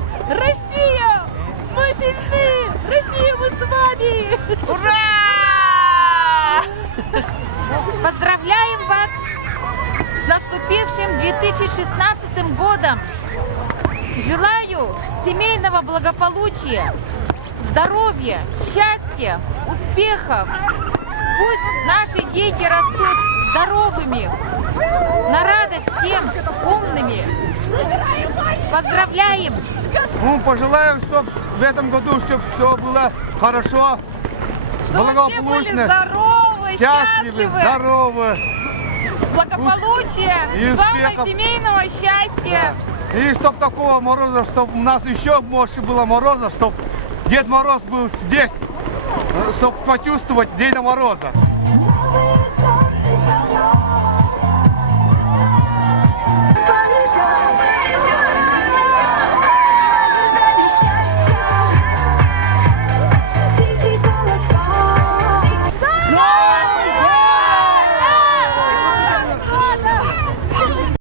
мы! Россия! Мы сильны! Россия, мы с вами! Ура! Поздравляем вас с наступившим 2016 годом! Желаю семейного благополучия, здоровья, счастья, успехов! Пусть наши дети растут здоровыми, на радость всем умными. Поздравляем! Ну, пожелаем, чтобы в этом году, чтобы все было хорошо, Чтобы все были здоровы, счастливы, счастливы, здоровы. благополучия, И главное успехов. семейного счастья. И чтоб такого мороза, чтобы у нас еще больше было мороза, чтобы Дед Мороз был здесь, чтобы почувствовать Деда Мороза.